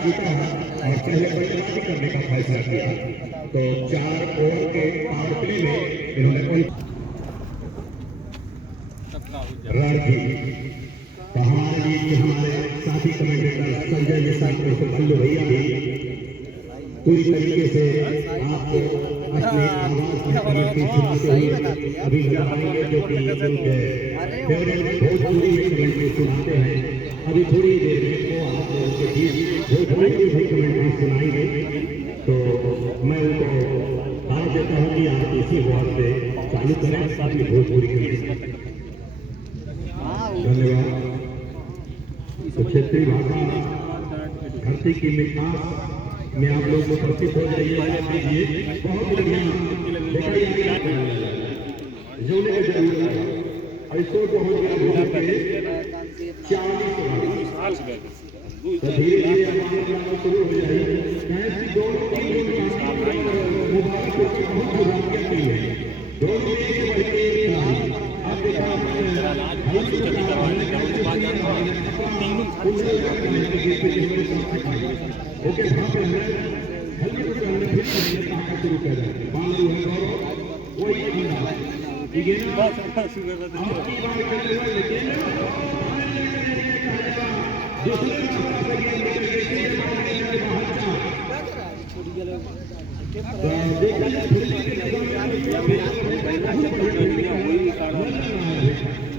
जीता और पहले बल्लेबाजी करने का फैसला किया। तो 4 ओवर के पावर प्ले में इन्होंने रणजी तो हमारे बीच हमारे साथी कमेंटेटर संजय मिश्रा और बल्लू भैया भी पूरी तरीके से आपको अपने आवाज में सुनाते हुए अभी बताएंगे जो कि उनके फेवरेट भोजपुरी कमेंट्री सुनाते हैं। अभी थोड़ी देर में वो आप लोगों के बीच भोजपुरी की भी कमेंट्री सुनाएंगे। तो मैं उनको दाव देता हूँ कि आप इसी वॉल से चालू करें अपनी भोजपुरी कमेंट्री। धन्यवाद। तो क्षेत्रीय भाषा धरती की मिठास में आप लोग को प्रतीत हो जाइए। बहुत बढ़िया जोने के जरूरत है ऐसो तो हो गया 40 तो धीरे धीरे हमारे शुरू हो जाएगी। कैसी दोनों मुबारक बहुत शुरुआत की है दोनों अब देखा ओके शुरू कर वही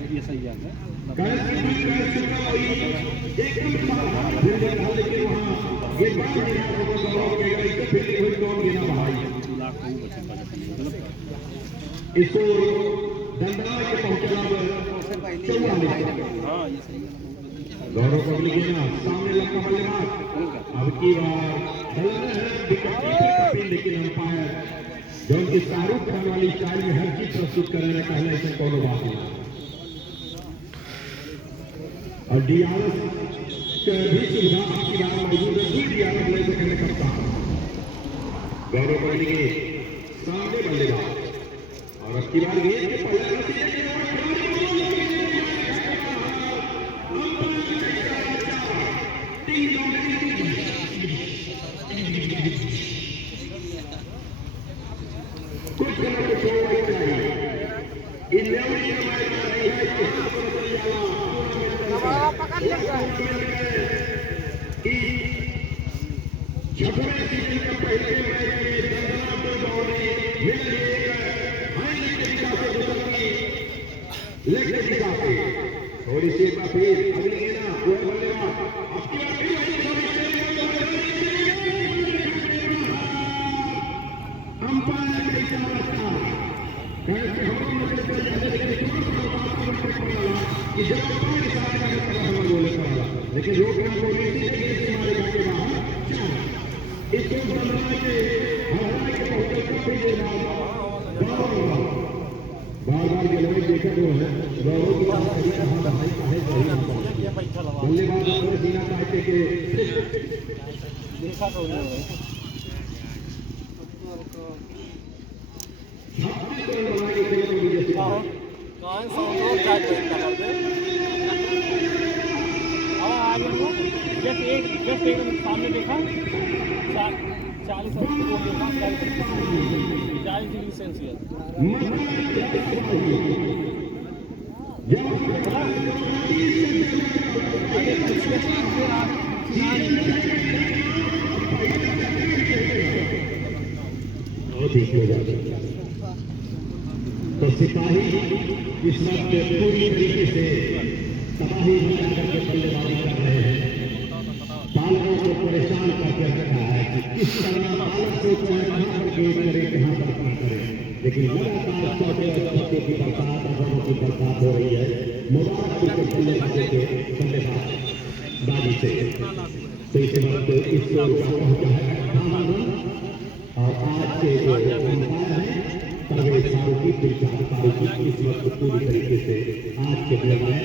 ये सही है इसको दंडा के पहुंचना गौरव पब्लिक सामने लगा बल्लेबाज अब की बार लेकिन अंपायर जो उनकी शाहरुख खान वाली स्टाइल में हर चीज प्रस्तुत करने पहले ऐसे कोनो बात नहीं। और डीआरएस भी सुविधा आपकी बात मौजूद है। डीआरएस ले सकने कप्तान गौरव पब्लिक के सामने बल्लेबाज और अब की बार थोड़ी सी फिर अगली लेकिन रोकना बोले इसको बार बार के लोग देखा जो है बल्लेबाज सीना काटे के देखा तो सामने देखा 40 डिग्री सेल्सियस तो सिपाही इस वक्त पूरी तरीके से तबाही मचा करके बल्लेबाजी कर रहे हैं। पालकों को परेशान करके रखा है कि किस तरह पालक को कहाँ पर गेट करे कहाँ पर क्या करे। लेकिन लगातार छोटे और छोटे की बरसात अफरों की बरसात हो रही है मुबारक के बल्लेबाजों के बल्लेबाजी से। तो इस वक्त इस पहुंचा है और आज के जो अंपायर हैं परवेज फारूकी दिलशाद फारूकी इस वक्त पूरी तरीके से आज के दिन में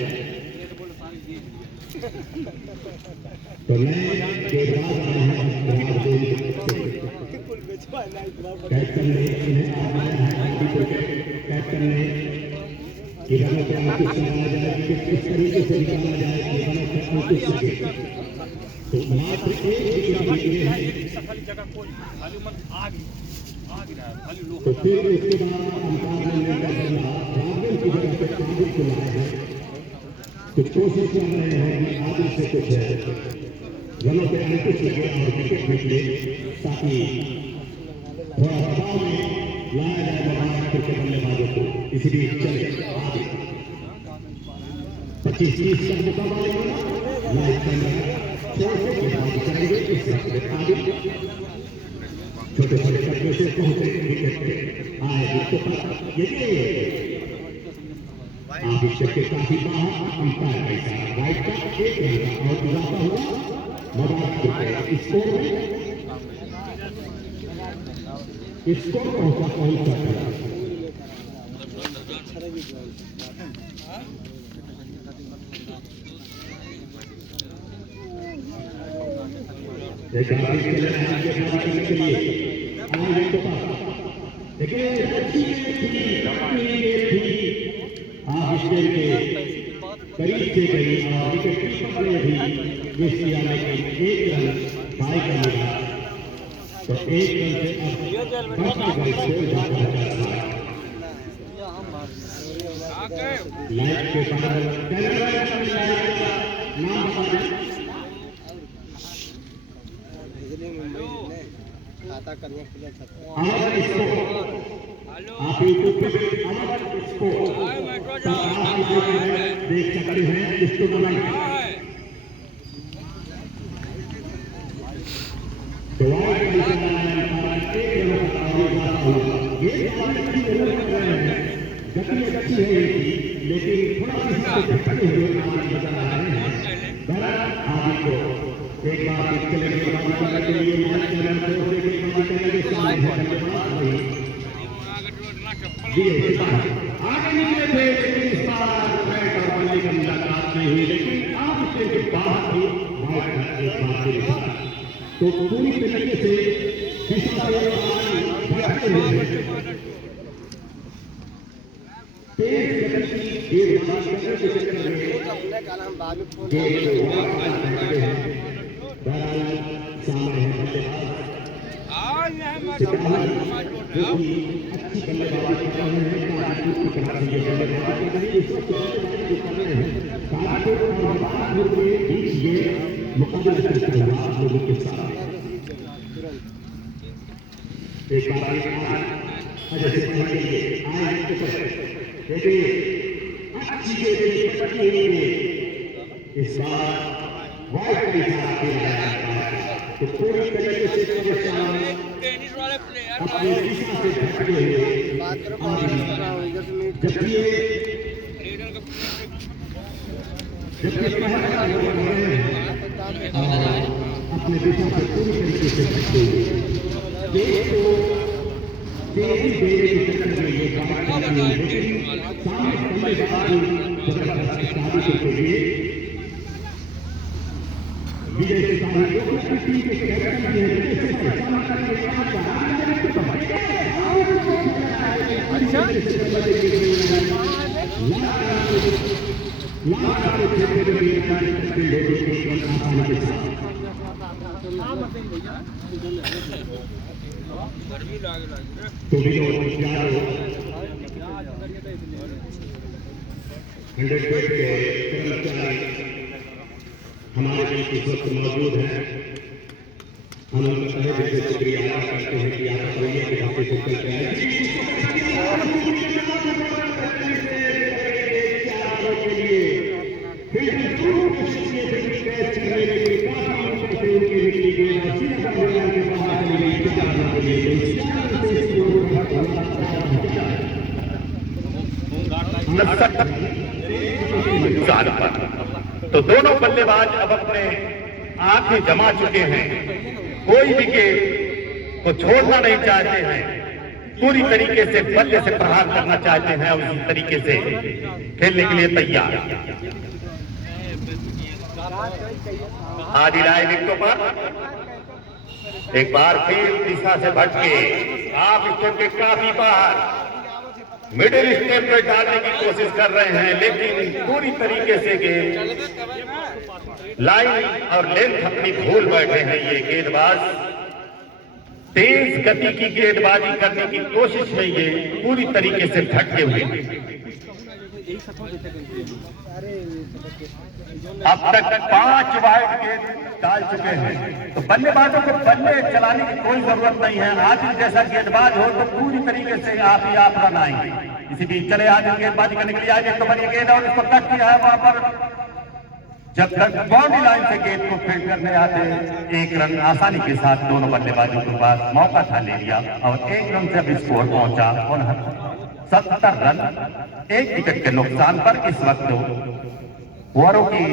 तो मैं गेंदबाज आए हैं कैप्टन ने इन्हें आया है कैप्टन ने कि रनों पे अंकुश लगाया जाए कि किस तरीके से निकाला जाए कि रनों पे अंकुश लगे। तो मात्र एक खाली जगह कोई खाली मन आ गई रहा है खाली लोग तो फिर उसके बाद अंपायर ने निर्णय करना आदिल की जगह पे आदिल को लाए हैं। कुछ कोशिश कर रहे हैं कि आदिल से कुछ रनों पे अंकुश लगे और विकेट निकले ताकि थोड़ा दबाव में लाया जाए महाराष्ट्र के बल्लेबाजों को। इसलिए चले 25-30 का मुकाबला लाइव कैमरा करेंगे। इस आदिल छोटे छोटे कदमों से पहुंचे विकेट पे आए विकेट पर यदि अभिषेक के काफी बाहर अंपायर का इशारा राइट का 1 रन का आउट जाता हुआ महाराष्ट्र के स्कोर पहुंचा करीब से करीब विकेट कीपर ने भी एशिया में 1 रन पाई का मिला तो 1 रन से अब लाइव के नाम बता दें खाता करने के लिए आप यूट्यूब पे देख सकते हैं इसको बनाए गति अच्छी है लेकिन थोड़ा आगे को एक बार चलेंगे के लिए आगे निकले थे इस बार बल्ले का मुलाकात नहीं हुई लेकिन आप उसके बाहर ही तो पूरी तरीके से इस बार वाइड का इशारा किया तो पूरी तरीके से अपनी दिशा से भटके हुए अपने दिशा से पूरी तरीके से भटके हुए विजय के साथ टीम के कैप्टन भी हमारे बीच इस वक्त मौजूद है। हम उनका तहे दिल से शुक्रिया अदा करते हैं कि आप रवैया के हाथों से चल रहे हैं के लिए फिर कैच करने के लिए काफी ऊपर से उनके निकली गई और सीधा बॉल के बाहर चली गई खिताब के लिए तो दोनों बल्लेबाज अब अपने आंखें जमा चुके हैं, कोई विकेट को छोड़ना नहीं चाहते हैं, पूरी तरीके से बल्ले से प्रहार करना चाहते हैं और उसी तरीके से खेलने के लिए तैयार। आदिल आए विकेटों पर एक बार फिर दिशा से भटके आप विकेट के काफी बाहर मिडिल स्टेप पे डालने की कोशिश कर रहे हैं, लेकिन पूरी तरीके से गेंद लाइन और लेंथ अपनी भूल बैठे हैं ये गेंदबाज। तेज गति की गेंदबाजी करने की कोशिश में ये पूरी तरीके से भटके हुए। अब तक 5 वाइड गेंद डाल चुके हैं, तो बल्लेबाजों को बल्ले चलाने की कोई जरूरत नहीं है। आदिल जैसा गेंदबाज हो तो पूरी तरीके से आप ही आप रन आएंगे। इसी बीच चले आदिल गेंदबाजी करने के लिए आए, तो बनी गेंद और इसको टच किया है वहां पर। जब तक बाउंड्री लाइन से गेंद को फील्ड करने आते, 1 रन आसानी के साथ दोनों बल्लेबाजों के पास मौका था, ले लिया और 1 रन से अब स्कोर पहुंचा 70 रन 1 विकेट के नुकसान पर। इस वक्त ओवरों की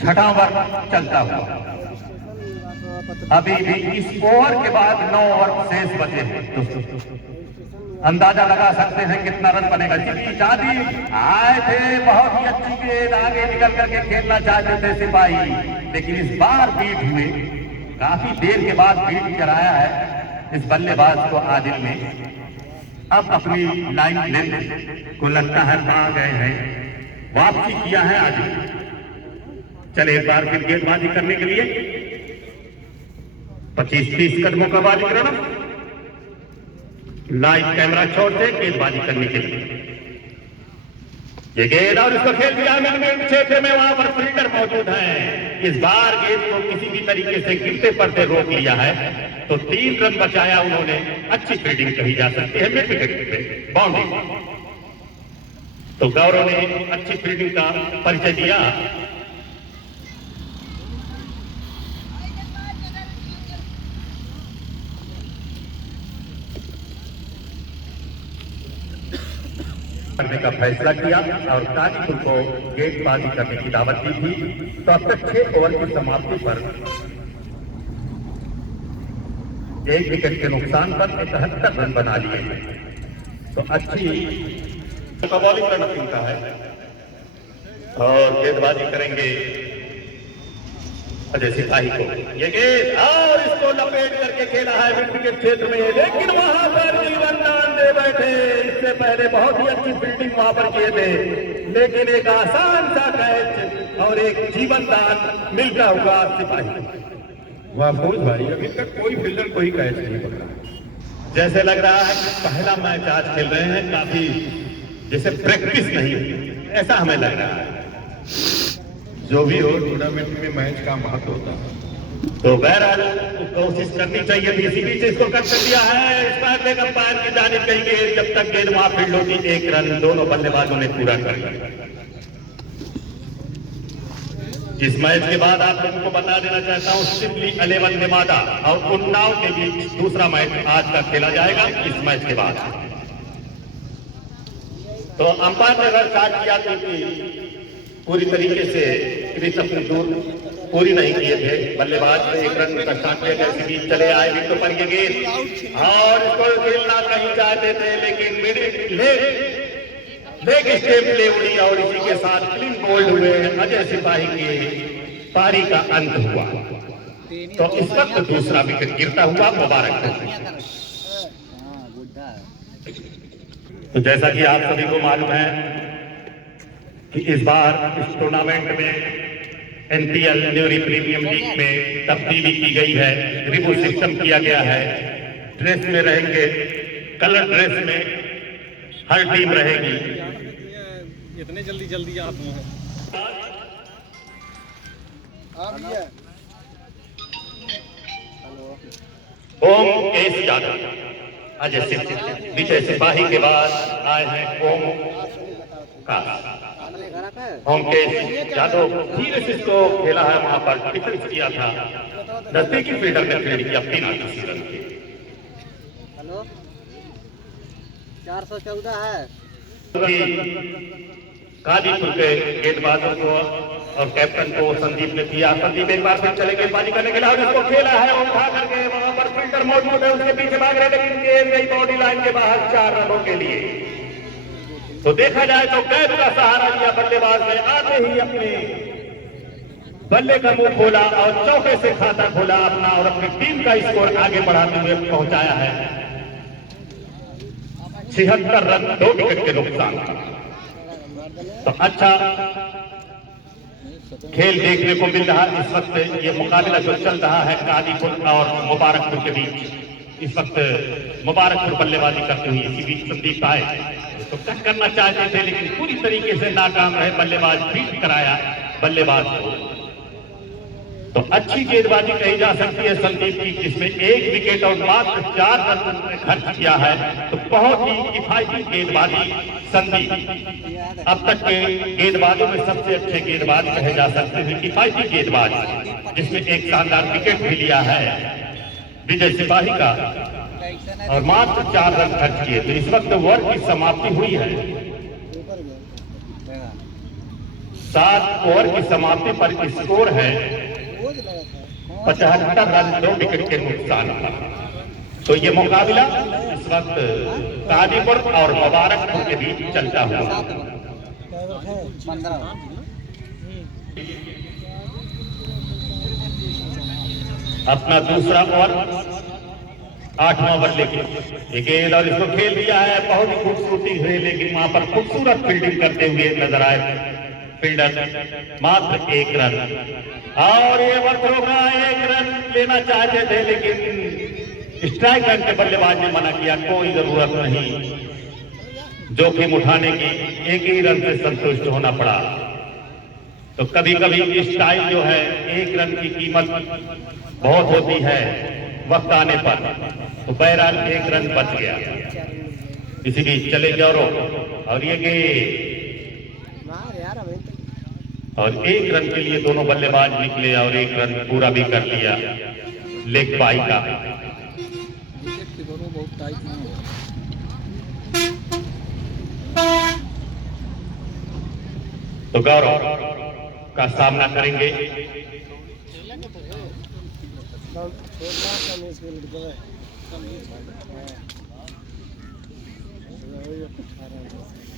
6वां ओवर चलता हुआ, अभी भी इस ओवर के बाद 9 ओवर शेष बचे हैं। अंदाजा लगा सकते हैं कितना रन बनेगा। जितनी चांदी आए थे, बहुत ही अच्छी गेंद, आगे निकल करके खेलना चाहते थे सिपाही, लेकिन इस बार बीट हुए। काफी देर के बाद बीट कराया है इस बल्लेबाज को आदिल ने। अब अपनी लाइन लेंथ को लगता है पा गए हैं, वापसी किया है आदिल। चले एक बार फिर गेंदबाजी करने के लिए 25-30 कदमों का बाजी कराना। लाइव कैमरा छोड़ दे गेंदबाजी करने के लिए। ये गेंद और इसको खेल दिया मिड क्षेत्र में, वहां पर फील्डर मौजूद है। इस बार गेंद को किसी भी तरीके से गिरते पड़ते रोक लिया है, तो 3 रन बचाया उन्होंने। अच्छी फील्डिंग कही जा सकती है मिड विकेट पे बाउंड्री। तो गौरव ने अच्छी फील्डिंग का परिचय दिया। करने का फैसला किया और काजीपुर को गेंदबाजी करने की दावत दी थी। तो अब तक 6 ओवर की समाप्ति पर 1 विकेट के नुकसान पर 71 रन बना लिए। तो अच्छी बॉलिंग करना चुनता है और गेंदबाजी करेंगे अजय सिपाही को। ये गेंद और इसको लपेट करके खेला है मिड विकेट क्षेत्र में, लेकिन वहां पर जीवन दान दे बैठे। इससे पहले बहुत ही अच्छी फील्डिंग वहां पर किए थे, लेकिन एक आसान सा कैच और एक जीवन दान मिलता हुआ सिपाही। वाह फौज भाई, अभी तक कोई फील्डर कोई कैच नहीं पकड़ा। जैसे लग रहा है कि पहला मैच आज खेल रहे हैं, काफी जैसे प्रैक्टिस नहीं हुई, ऐसा हमें लग रहा है। जो भी हो, टूर्नामेंट में मैच का महत्व होता है, तो बहरहाल कोशिश करनी चाहिए थी। इसी बीच इसको कट कर दिया है, अंपायर की जानिब कही गई। जब तक गेंद वहां फील्ड होती, 1 रन दोनों बल्लेबाजों ने पूरा कर लिया। इस मैच के बाद आप लोगों को बता देना चाहता हूं, सिंपली 11 नेवादा और उन्नाव के बीच दूसरा मैच आज का खेला जाएगा। इस मैच के बाद तो अंपायर ने अगर स्टार्ट किया तो पूरी तरीके से क्रीज अपनी दूर पूरी नहीं किए थे। बल्लेबाज ने 1 रन का स्टार्ट किया, जैसे बीच चले आए विकेट पर ये गेंद और इसको खेलना कहीं चाहते थे, लेकिन मिडिल लेग स्टेप ले उड़ी और इसी के साथ क्लीन बोल्ड हुए अजय सिपाही की पारी का अंत हुआ। तो इस वक्त दूसरा विकेट गिरता हुआ मुबारक हो। तो जैसा कि आप सभी को मालूम है कि इस बार इस टूर्नामेंट में NPL न्यूरी प्रीमियम लीग में तब्दीली की गई है, रिव्यू सिस्टम किया गया है। ड्रेस में रहेंगे, कलर ड्रेस में हर टीम रहेगी। इतने जल्दी आप ओम एस यादव, अजय सिंह, विजय सिपाही के बाद आए हैं ओम का। ओम के यादव धीरे से इसको खेला है, वहां पर डिफेंस किया था, नजदीकी फील्डर ने फील्ड किया 3 रन की। हेलो 414 है। काजीपुर के गेंदबाजों को और कैप्टन को संदीप ने दिया। संदीप एक बार फिर चले गेंदबाजी करने के लिए और इसको खेला है, उठा करके वहां पर फील्डर मौजूद है, उसके पीछे भाग रहे, लेकिन गेंद गई बाउंड्री लाइन के बाहर 4 रनों के लिए। तो देखा जाए तो कैद का सहारा लिया बल्लेबाज ने, आते ही अपने बल्ले का मुंह खोला और चौके से खाता खोला अपना और अपनी टीम का स्कोर आगे बढ़ाते हुए पहुंचाया है 76 रन 2 विकेट के नुकसान। तो अच्छा खेल देखने को मिल रहा है। इस वक्त ये मुकाबला जो चल रहा है कादीपुर और मुबारकपुर के बीच, इस वक्त मुबारकपुर बल्लेबाजी करते हुए इसी बीच संदीप आए तो टच करना चाहते थे, लेकिन पूरी तरीके से नाकाम रहे। बल्लेबाज फील्ड कराया बल्लेबाज को। तो अच्छी गेंदबाजी कही जा सकती है संदीप की, जिसमें 1 विकेट और मात्र 4 रन खर्च किया है। तो बहुत ही किफायती गेंदबाजी संदीप, अब तक के गेंदबाजों में सबसे अच्छे गेंदबाज कहे जा सकते हैं। किफायती गेंदबाज, जिसमें एक शानदार विकेट भी लिया है विजय सिपाही का और मात्र 4 रन खर्च किए। तो इस वक्त ओवर की समाप्ति हुई है। 7 ओवर की समाप्ति पर स्कोर है 75 रन 2 विकेट के नुकसान का। तो ये मुकाबला इस वक्त कादीपुर और मुबारकपुर के बीच चलता हुआ। अपना दूसरा ओवर 8वां ओवर लेके गेंद और इसको खेल दिया है। बहुत ही खूबसूरती है, लेकिन वहां पर खूबसूरत फील्डिंग करते हुए नजर आए फील्डर। मात्र 1 रन और ये ओवर का 1 रन लेना चाहते थे, लेकिन स्ट्राइक रन के बल्लेबाज ने मना किया। कोई जरूरत नहीं जोखिम उठाने की, 1 ही रन से संतुष्ट होना पड़ा। तो कभी कभी स्टाइल जो है, 1 रन की कीमत बहुत होती है वक्त आने पर। तो बहरहाल 1 रन बच गया। इसी बीच चले गौरव और ये गेंद और 1 रन के लिए दोनों बल्लेबाज निकले और 1 रन पूरा भी कर लिया लेग बाई का। तो गौरव का सामना करेंगे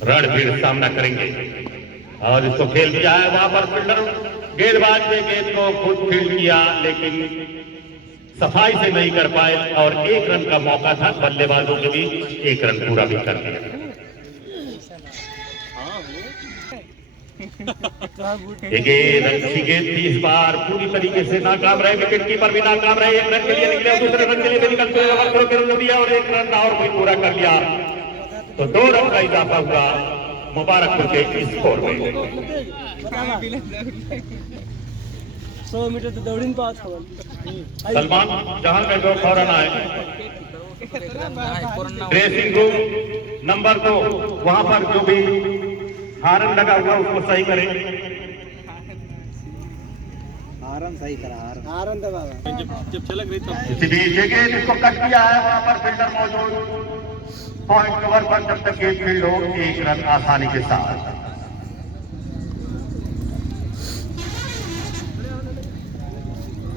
रणधीर, सामना करेंगे और इसको खेल दिया है। वहां पर फील्डर गेंदबाज ने गेंद को खुद फील्ड किया, लेकिन सफाई से नहीं कर पाए और 1 रन का मौका था बल्लेबाजों के बीच। 1 रन पूरा भी कर दिया। गेंद अच्छी गेंद थी, इस बार पूरी तरीके से नाकाम रहे। विकेट कीपर भी नाकाम रहे। 1 रन के लिए निकले, दूसरे रन के लिए भी निकलते हुए ओवर के रन दिया और 1 रन और भी पूरा कर लिया। तो 2 रन का इजाफा हुआ मुबारकपुर के स्कोर में। 100 मीटर तो दौड़ी पास सलमान जहां में जो फौरन आए ड्रेसिंग रूम नंबर 2, वहां पर जो भी हारन लगा हुआ उसको सही करें। हारन सही करा, हारन दबा जब छलक रही तब इसी बीच इसको कट किया है। वहां पर फील्डर मौजूद, पॉइंट ओवर पर जब तक गेंद फील्ड हो 1 रन आसानी के साथ।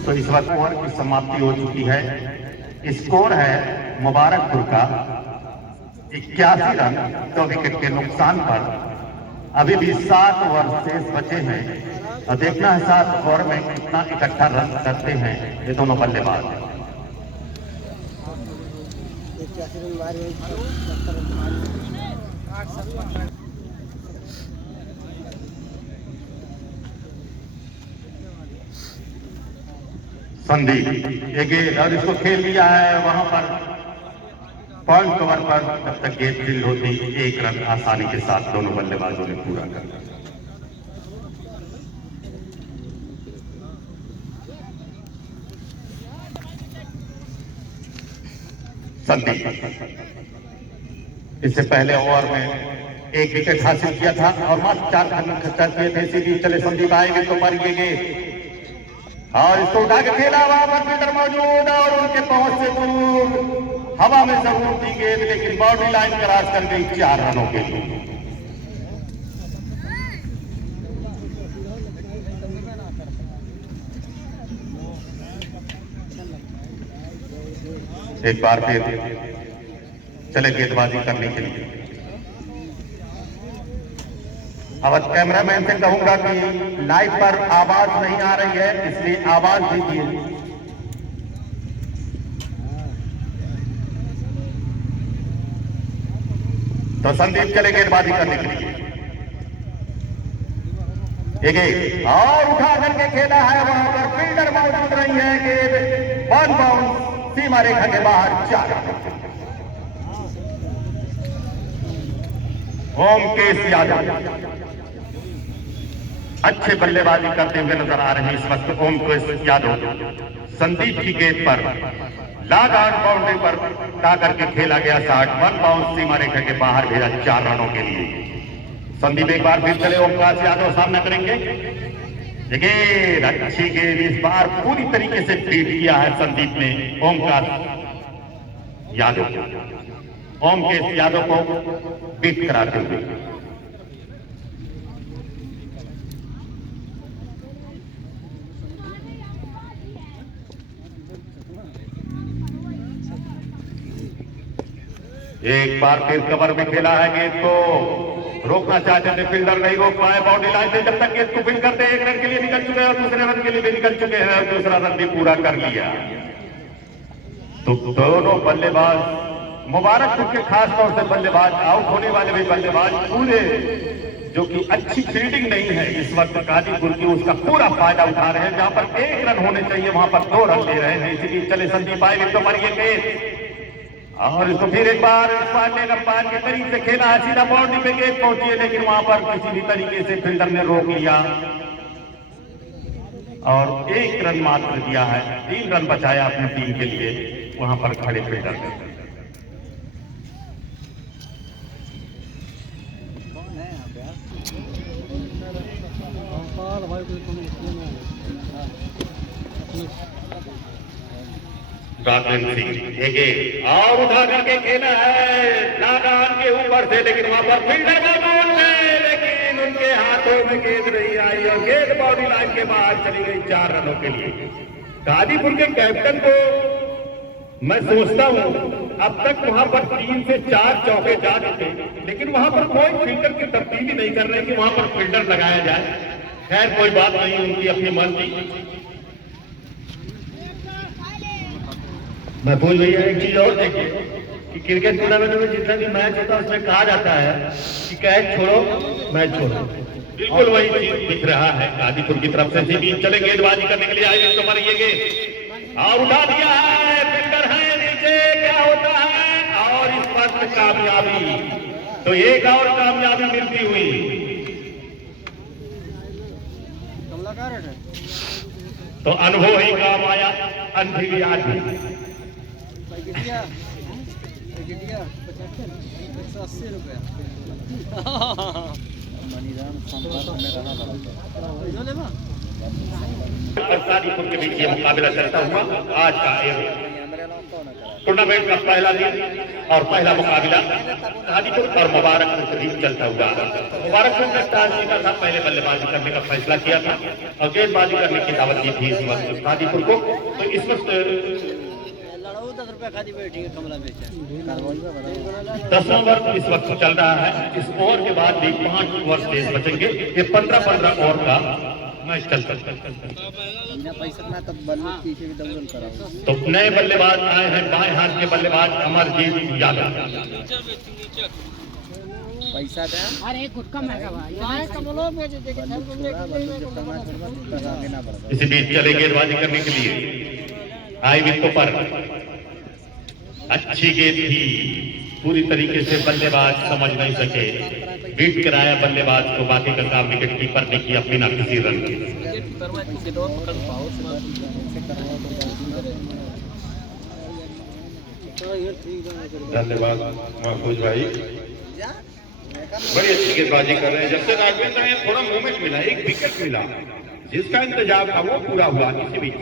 तो इस वक्त ओवर की समाप्ति हो चुकी है। स्कोर है मुबारकपुर का 81 रन 2 विकेट के नुकसान पर। अभी भी 7 ओवर शेष बचे हैं और देखना है 7 ओवर में कितना इकट्ठा रन करते हैं ये दोनों बल्लेबाज। संदीप ये गेंद और इसको खेल दिया है। वहां पर पॉइंट कवर पर जब तक गेंद फील्ड होती 1 रन आसानी के साथ दोनों बल्लेबाजों ने पूरा कर दिया। संदीप इससे पहले ओवर में 1 विकेट हासिल किया था और मात्र 4 रन खर्चा किए थे। सीधी चले संदीप आएंगे तो मारेंगे और इसको उठा के खेला। वहां पर फील्डर मौजूद और उनके पहुंच से दूर हवा में जरूर थी गेंद, लेकिन बाउंड्री लाइन क्रॉस कर गई 4 रनों के लिए। एक बार फिर चले गेंदबाजी करने के लिए। अब कैमरामैन से कहूंगा कि लाइव पर आवाज नहीं आ रही है, इसलिए आवाज दीजिए। तो संदीप चले गेंदबाजी करने के लिए। देखिए और उठा करके खेला है, वहां पर फील्डर मौजूद रही है। गेंद 1 बाउंस सीमा रेखा के बाहर जा रहा है। ओमकेश यादव अच्छे बल्लेबाजी करते हुए नजर आ रहे हैं इस वक्त। ओमकेश यादव संदीप की गेंद पर लॉग आउट बाउंड्री पर टा करके खेला गया शॉट 1 बाउंस सीमा रेखा के बाहर भेजा 4 रनों के लिए। संदीप एक बार फिर चले, ओमकाश यादव सामना करेंगे। देखिए अच्छी गेंद इस बार पूरी तरीके से बीट किया है संदीप ने ओमकाश यादव, ओमकेश यादव को बीट कराते हुए। एक बार फिर कवर में खेला है, गेंद को रोकना चाहते थे, फील्डर नहीं रोक पाए। बाउंड्री लाइन से जब तक गेंद को फील्ड करते 1 रन के लिए निकल चुके हैं और दूसरे रन के लिए भी निकल चुके हैं और दूसरा रन भी पूरा कर लिया। तो दोनों बल्लेबाज मुबारकपुर के खास तौर से बल्लेबाज, आउट होने वाले भी बल्लेबाज पूरे जो कि अच्छी फील्डिंग नहीं है इस वक्त गाजीपुर की, उसका पूरा फायदा उठा रहे हैं। जहां पर 1 रन होने चाहिए वहां पर 2 रन ले रहे हैं। इसलिए चले संदीप आए विकेट पर ये गेंद और इसको फिर एक बार अंपायर के करीब से खेला है, सीधा बाउंड्री पे गेंद पहुंची है, लेकिन वहां पर किसी भी तरीके से फील्डर ने रोक लिया और 1 रन मात्र दिया है। 3 रन बचाया अपनी टीम के लिए वहां पर खड़े फील्डर ने। राघवेंद्र सिंह एक और उठा करके खेला है नागान के ऊपर से, लेकिन वहां पर फील्डर मौजूद है, लेकिन उनके हाथों में गेंद नहीं आई और गेंद बाउंड्री लाइन के बाहर चली गई 4 रनों के लिए। गाजीपुर के कैप्टन को मैं सोचता हूं अब तक वहां पर 3 से 4 चौके जा चुके, लेकिन वहां पर कोई फील्डर की तरतीब ही नहीं कर रहे कि वहां पर फील्डर लगाया जाए। खैर कोई बात नहीं, उनकी अपनी मर्जी। महफूज भैया एक चीज और देखिए कि क्रिकेट टूर्नामेंट में जितना भी मैच होता है उसमें कहा जाता है कि कैच छोड़ो मैच छोड़ो, बिल्कुल वही चीज दिख रहा है गाजीपुर की तरफ से। सीधी चले गेंदबाजी करने के लिए आए तो मारिएगे और उठा दिया है, फील्डर है नीचे, क्या होता है और इस वक्त कामयाबी, तो एक और कामयाबी मिलती हुई तो अनुभव ही काम आया। अंधी आदमी 180 रुपया गाजीपुर के बीच ये मुकाबला चलता हुआ आज का टूर्नामेंट का पहला दिन और पहला मुकाबला गाजीपुर और मुबारकपुर के बीच चलता हुआ। मुबारकपुर ने टॉस जीता था, पहले बल्लेबाजी करने का फैसला किया था और गेंदबाजी करने की दावत दी थी इस वक्त गाजीपुर को। तो इस वक्त 10वां ओवर इस वक्त चल रहा है। इस ओवर के बाद भी 5 ओवर शेष बचेंगे। ये 15-15 ओवर का मैच चल सकता है। तो नए बल्लेबाज आए हैं, बाएं हाथ के बल्लेबाज अमरजीत यादव। पैसा अरे गुटका महंगा भाई इसी बीच चले गेंदबाजी करने के लिए आई विकेट पर अच्छी गेंद थी, पूरी तरीके से बल्लेबाज समझ नहीं सके, बीट कराया बल्लेबाज को, बाकी का काम विकेट कीपर ने किया बिना किसी रन के। धन्यवाद महफूज भाई, बड़ी अच्छी गेंदबाजी कर रहे हैं। जब से राघवेंद्र ने थोड़ा मूवमेंट मिला, एक विकेट मिला, जिसका इंतजाम था वो पूरा हुआ इसी बीच।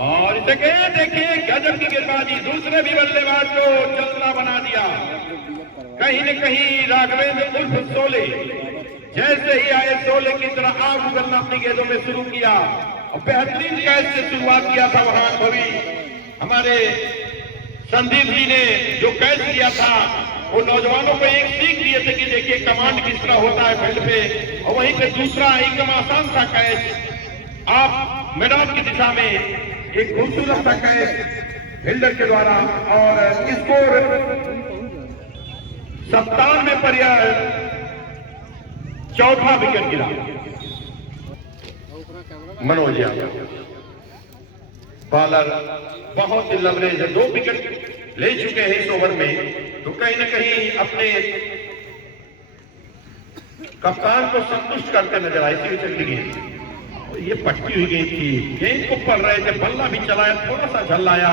और देखिए गजब की गेंदबाजी, दूसरे भी बल्लेबाज को चलना बना दिया। कहीं न कहीं राघवेंद्र उर्फ सोले जैसे ही आए, सोले की तरह आग उगलना अपनी गेंदों में शुरू किया और बेहतरीन कैच से शुरुआत किया था। वहां अनुभवी हमारे संदीप जी ने जो कैच किया था वो नौजवानों को एक सीख दिए थे कि देखिए कमांड किस तरह होता है फील्ड पे, और वहीं पे दूसरा एकदम आसान सा कैच आप मैदान की दिशा में एक खूबसूरत सा कैच फील्डर के द्वारा, और स्कोर 97 पर यह चौथा विकेट गिरा। मनोज यादव। बॉलर बहुत ही लवरेज है, 2 विकेट ले चुके हैं इस ओवर में, तो कहीं ना कहीं अपने कप्तान को संतुष्ट करते नजर आए। इसी चली गई, ये पटकी हुई गई थी, गेंद को पढ़ रहे थे, बल्ला भी चलाया, थोड़ा सा झल्लाया,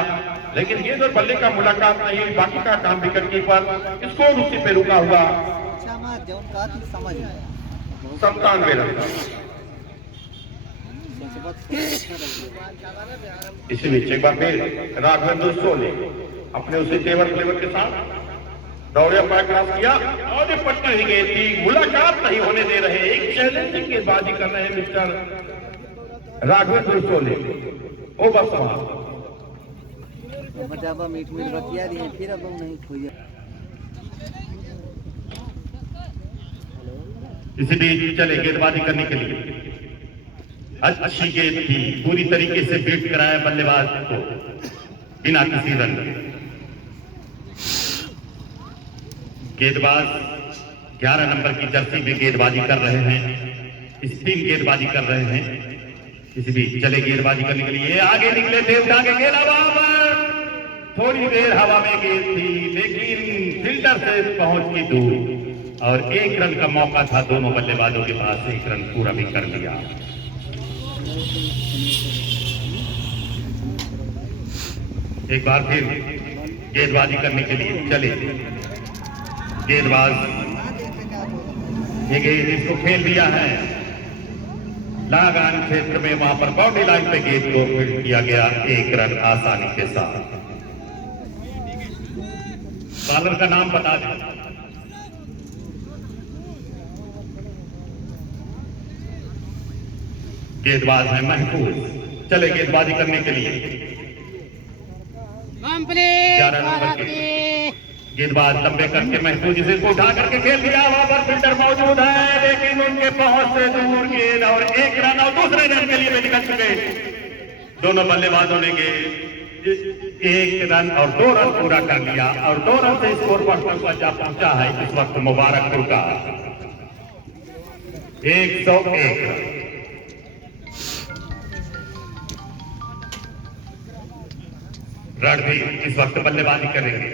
लेकिन गेंद और बल्ले का मुलाकात नहीं हुई। बाकी का काम विकेट कीपर स्कोर उसी पे रुका हुआ 97 रन। इसी बीच एक बार फिर राघवेंद्र सोले अपने उसी तेवर फ्लेवर के साथ दौड़े पर क्रॉस किया और ये पटकी हुई गई थी, मुलाकात नहीं होने दे रहे। एक चैलेंजिंग गेंदबाजी कर रहे हैं मिस्टर राघवेंद्र सोले। ओवर समाप्त। मीट बतिया दिए, फिर अब नहीं खोया। इसी बीच चले गेंदबाजी करने के लिए, अच्छी गेंद थी, पूरी तरीके से बीट कराया बल्लेबाज को बिना किसी रन के। गेंदबाज 11 नंबर की जर्सी में गेंदबाजी कर रहे हैं, स्पिन गेंदबाजी कर रहे हैं। इसी बीच चले गेंदबाजी करने के लिए आगे निकले थे, उठा के गेंद हवा पर, थोड़ी देर हवा में गेंद थी, लेकिन फील्डर से पहुंच की दूर और 1 रन का मौका था दोनों बल्लेबाजों के पास। 1 रन पूरा भी कर लिया। एक बार फिर गेंदबाजी करने के लिए चले गेंदबाज, ये गेंद इसको खेल दिया है लगान क्षेत्र में, वहां पर बाउंड्री लाइन पे गेंद को फील्ड किया गया 1 रन आसानी के साथ। बॉलर का नाम बता दें। गेंदबाज है महफूज, चले गेंदबाजी करने के लिए 11 नंबर के गेंदबाज लंबे करके महफूज इसे उठा करके खेल दिया। वहां पर फील्डर मौजूद है, लेकिन उनके पहुंच से दूर गेंद और 1 रन और दूसरे रन के लिए वे निकल चुके। दोनों बल्लेबाजों ने गेंद 1 रन और 2 रन पूरा कर लिया और 2 रन से स्कोर पर जा पहुंचा है इस वक्त मुबारकपुर का 101 रन। रणधीर इस वक्त बल्लेबाजी करेंगे।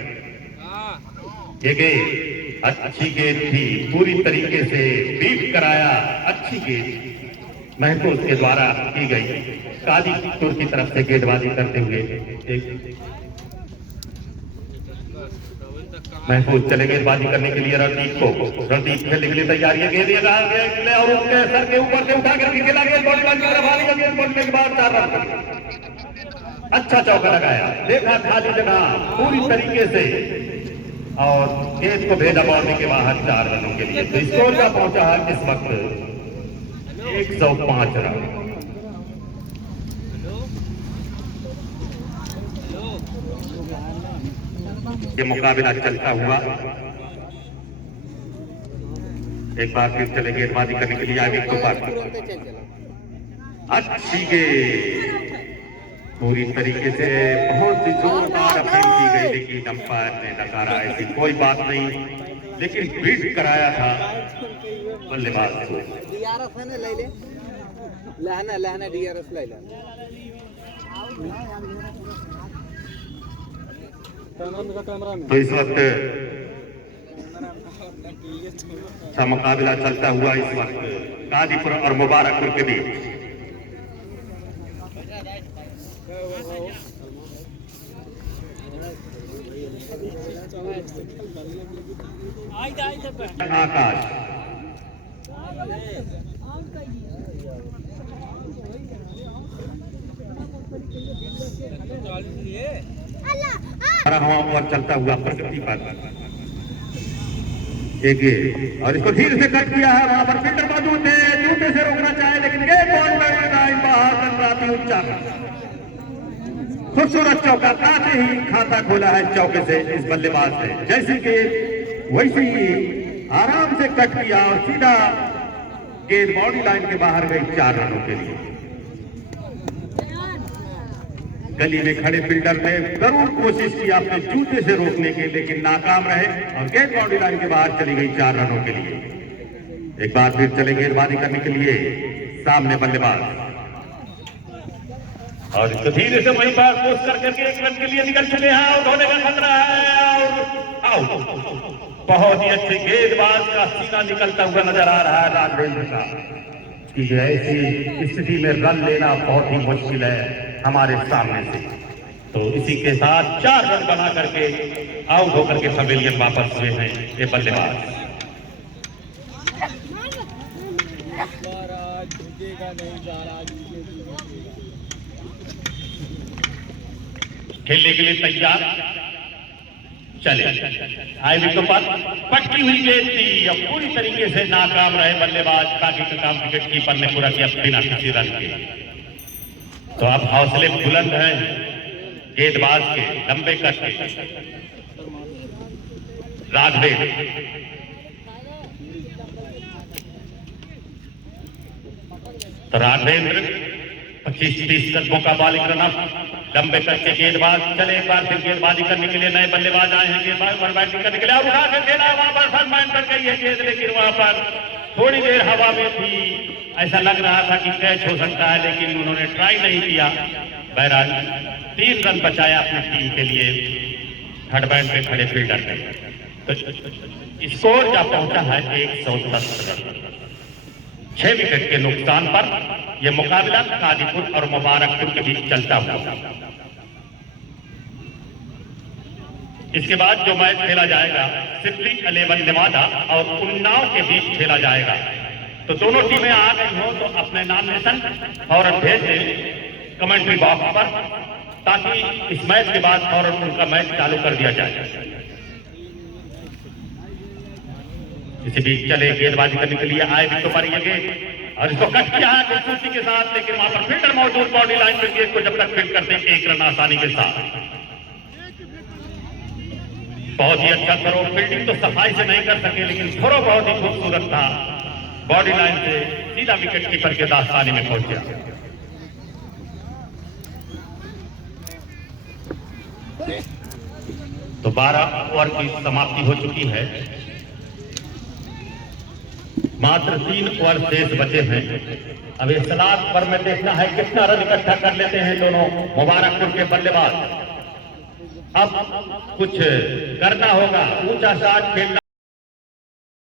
ये गेंद अच्छी गेंद थी, पूरी तरीके से बीट कराया, अच्छी गेंद महफूज के द्वारा की गई। कादीपुर की तरफ से गेंदबाजी करते हुए महफूज चले गेंदबाजी करने के लिए रणदीप को, रणदीप खेलने के लिए तैयार है। गेंद और उसके सर के ऊपर से उठा करके खेला, गेंद बॉडी की तरफ आ गई, गेंद बोलने के बाद 4 रन। अच्छा चौका लगाया, देखा खाली जगह पूरी तरीके से और गेंद को भेजा बाउंड्री के बाहर 4 रनों के लिए। तो स्कोर का पहुंचा है इस वक्त 105 रन। ये मुकाबला चलता हुआ एक बार फिर चले गेंदबाजी करने के लिए आगे तो अच्छी गेंद पूरी तरीके से बहुत ही जोरदार अपील की गई, लेकिन अंपायर ने नकारा। ऐसी कोई बात नहीं, लेकिन बीट कराया था बल्लेबाज को। तो इस वक्त अच्छा मुकाबला चलता हुआ इस वक्त कादीपुर और मुबारकपुर के बीच। आकाश और चलता हुआ प्रगति पर एक और इसको धीरे से कट किया है। वहां पर फील्डर मौजूद थे, जूते से रोकना चाहे, लेकिन गेंद बाहर ऊंचा खूबसूरत चौका, काफी ही खाता खोला है चौके से इस बल्लेबाज ने। जैसे कि वैसे ही आराम से कट किया और सीधा गेंद बाउंड्री लाइन के बाहर गई 4 रनों के लिए। गली में खड़े फील्डर ने जरूर कोशिश की अपने जूते से रोकने की, लेकिन नाकाम रहे और गेंद बाउंड्री लाइन के बाहर चली गई 4 रनों के लिए। एक बार फिर चले गेंदबाजी करने के लिए सामने बल्लेबाज और इसको धीरे से वहीं पर पोस्ट करके एक रन के लिए निकल चुके हैं और होने का खतरा है और आउट। बहुत ही अच्छे गेंदबाज का सीना निकलता हुआ नजर आ रहा है राघवेंद्र का कि ऐसी स्थिति में रन लेना बहुत ही मुश्किल है हमारे सामने से। तो इसी के साथ 4 रन बना करके आउट होकर के पवेलियन वापस हुए हैं ये बल्लेबाज। खेलने के लिए तैयार चले आए विकेट पर पटकी हुई गेंद थी। अब पूरी तरीके से नाकाम रहे बल्लेबाज। बाकी का काम विकेट कीपर ने पूरा किया बिना किसी रन के। तो अब हौसले बुलंद हैं गेंदबाज के, लंबे कट के। राघवेंद्र तो राघवेंद्र 25-30 कदमों का बॉलिंग रनअप। लंबे कट के गेंदबाज चले एक बार फिर गेंदबाजी करने के लिए नए बल्लेबाज आए हैं। गेंदबाज पर बैटिंग करने के लिए और उठा के खेला वहां पर फर्स्ट कर गई है गेंद, लेकिन वहां पर थोड़ी देर हवा में थी। ऐसा लग रहा था कि कैच हो सकता है, लेकिन उन्होंने ट्राई नहीं किया। बहरहाल 3 रन बचाया अपनी टीम के लिए थर्ड बैट पे खड़े फील्डर ने। तो स्कोर जा पहुंचा है 110 रन। 6 विकेट के नुकसान पर यह मुकाबला कादीपुर और मुबारकपुर के बीच चलता हुआ। इसके बाद जो मैच खेला जाएगा सिपली 11 नेवादा और उन्नाव के बीच खेला जाएगा। तो दोनों टीमें आ गई हो तो अपने नॉमिनेशन फौरन भेज दें कमेंट्री बॉक्स पर, ताकि इस मैच के बाद फौरन उनका मैच चालू कर दिया जाए। इसी बीच चले गेंदबाजी करने के लिए आए विकेट पर ये गेंद और इसको कट किया है खूबसूरती के साथ, लेकिन वहां पर फील्डर मौजूद बॉडी लाइन पर गेंद को जब तक फील्ड करते 1 रन आसानी के साथ। बहुत ही अच्छा थ्रो, फील्डिंग तो सफाई से नहीं कर सके, लेकिन थ्रो बहुत ही खूबसूरत था। बॉडी लाइन से सीधा विकेट कीपर के दास्ताने में पहुंच गया। तो 12 ओवर की समाप्ति हो चुकी है। मात्र 3 ओवर शेष बचे हैं। अब इस लास्ट ओवर में देखना है कितना रन इकट्ठा कर लेते हैं दोनों मुबारकपुर के बल्लेबाज। अब कुछ करना होगा, ऊंचा शॉट खेलना